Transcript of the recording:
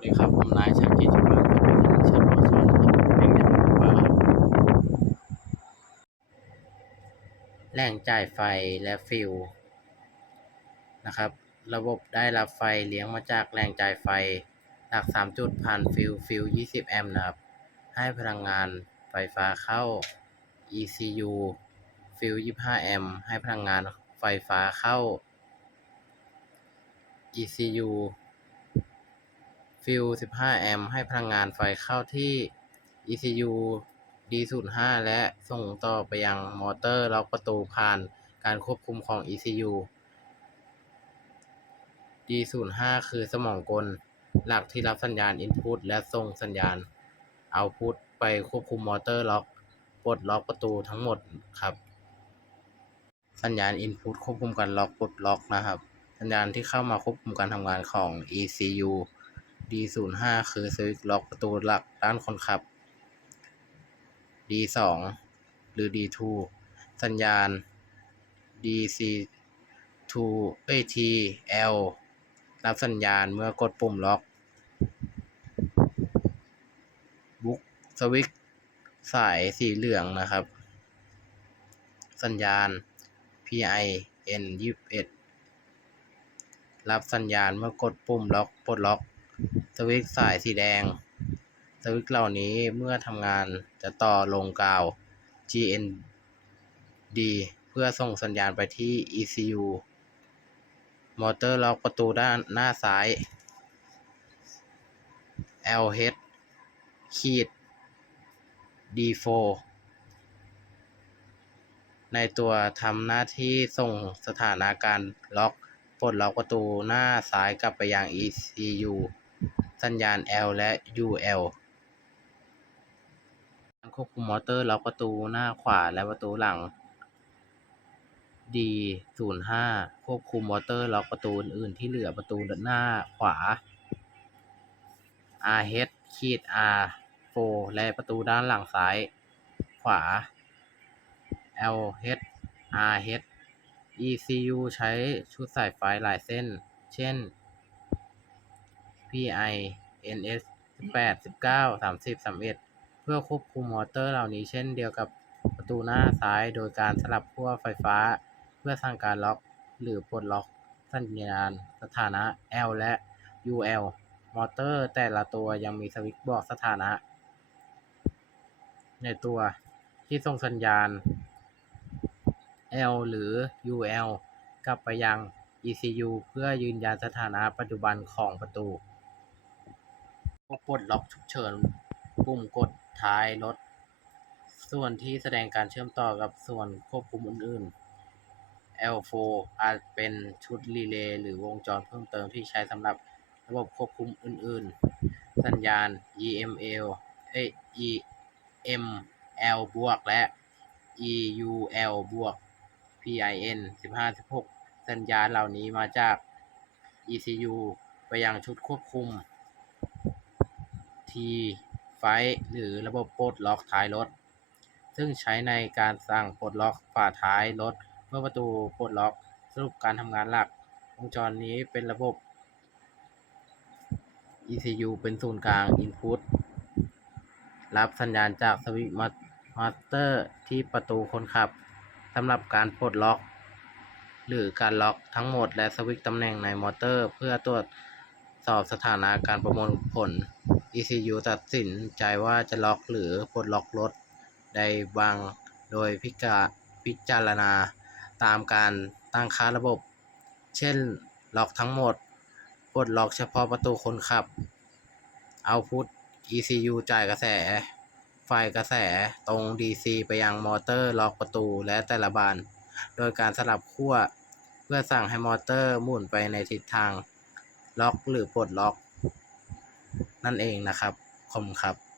วัสดีครับผมนายชากิจจุฬาครับเป็นชาวบ้านชาวนครับเพลงในหมู่บ้าแหล่งจ่ายไฟและฟิวนะครับ ระบบได้รับไฟเลี้ยงมาจากแหล่งจ่ายไฟ หลัก 3 จุดผ่านฟิวฟิว 20 แอมป์นะครับ ให้พลังงานไฟฟ้าเข้า ECU ฟิว 25 แอมป์ให้พลังงานไฟฟ้าเข้า ECU ฟิล15 แอมป์ให้พลังงานไฟเข้าที่ ECU D05 และส่งต่อไปยังมอเตอร์ล็อกประตูผ่านการควบคุมของ ECU D05 คือสมองกล หลักที่รับสัญญาณ Input และส่งสัญญาณ Output ไปควบคุมมอเตอร์ล็อกปลดล็อกประตูทั้งหมดครับ สัญญาณ Input ควบคุมการล็อกปลดล็อกนะครับ สัญญาณที่เข้ามาควบคุมการทำงานของ ECU D05 คือสวิตช์ล็อกประตูหลักด้านคนขับ D2 หรือ D2 สัญญาณ DC2 เอ้ย TL รับสัญญาณเมื่อกดปุ่มล็อกบุ๊กสวิตช์สายสีเหลืองนะครับ สัญญาณ PIN 21รับสัญญาณเมื่อกดปุ่มล็อกปลดล็อก สวิตช์สายสีแดง สวิตช์เหล่านี้เมื่อทำงานจะต่อลงกาว GND เพื่อส่งสัญญาณไปที่ ECU มอเตอร์ล็อกประตูด้านหน้าซ้าย LH ขีด D4 ในตัวทำหน้าที่ส่งสถานาการล็อกปลดล็อกประตูหน้าซ้ายกลับไปยัง ECU สัญญาณ L และ UL การควบคุมมอเตอร์ล็อกประตูหน้าขวาและประตูหลัง D05 ควบคุมมอเตอร์ล็อกประตูอื่นที่เหลือประตูหน้าขวา RH ขีด R4 และประตูด้านหลังซ้ายขวา LH RH ECU ใช้ชุดสายไฟหลายเส้น เช่น PI NS 18 19 30 31 เพื่อควบคุมมอเตอร์เหล่านี้เช่นเดียวกับประตูหน้าซ้ายโดยการสลับขั้วไฟฟ้า เพื่อสั่งการล็อกหรือปลดล็อกสัญญาณสถานะ L และ UL มอเตอร์แต่ละตัวยังมีสวิตช์บอกสถานะ ในตัวที่ส่งสัญญาณ L หรือ UL กลับไปยัง ECU เพื่อยืนยันสถานะปัจจุบันของประตู ปลดล็อกฉุกเฉิน ปุ่มกดท้ายรถ ส่วนที่แสดงการเชื่อมต่อกับส่วนควบคุมอื่นๆ L4 อาจเป็นชุดรีเลย์หรือวงจรเพิ่มเติมที่ใช้สำหรับระบบควบคุมอื่นๆ สัญญาณ EML เอ EML บวกและ EUL บวก PIN 15-16 สัญญาณเหล่านี้มาจาก ECU ไปยังชุดควบคุม T ไฟหรือระบบปลดล็อกท้ายรถ ซึ่งใช้ในการสั่งปลดล็อกฝาท้ายรถเมื่อประตูปลดล็อกสรุปการทำงานหลัก วงจรนี้เป็นระบบ ECU เป็นศูนย์กลาง Input รับสัญญาณจากสวิตช์มาสเตอร์ที่ประตูคนขับสำหรับการปลดล็อก หรือการล็อกทั้งหมดและสวิตช์ตำแหน่งในมอเตอร์ เพื่อตรวจ สอบสถานะการประมวลผล ECU ตัดสินใจว่าจะล็อกหรือปลดล็อกรถใดบางโดยพิกาพิจารณาตามการตั้งค่าระบบ เช่น ล็อกทั้งหมด ปลดล็อกเฉพาะประตูคนขับ เอาพุท ECU จ่ายกระแส ไฟกระแสตรง DC ไปยังมอเตอร์ล็อกประตูและแต่ละบาน โดยการสลับขั้ว เพื่อสั่งให้มอเตอร์หมุนไปในทิศทาง ล็อกหรือปลดล็อก นั่นเองนะครับ ขอบคุณครับ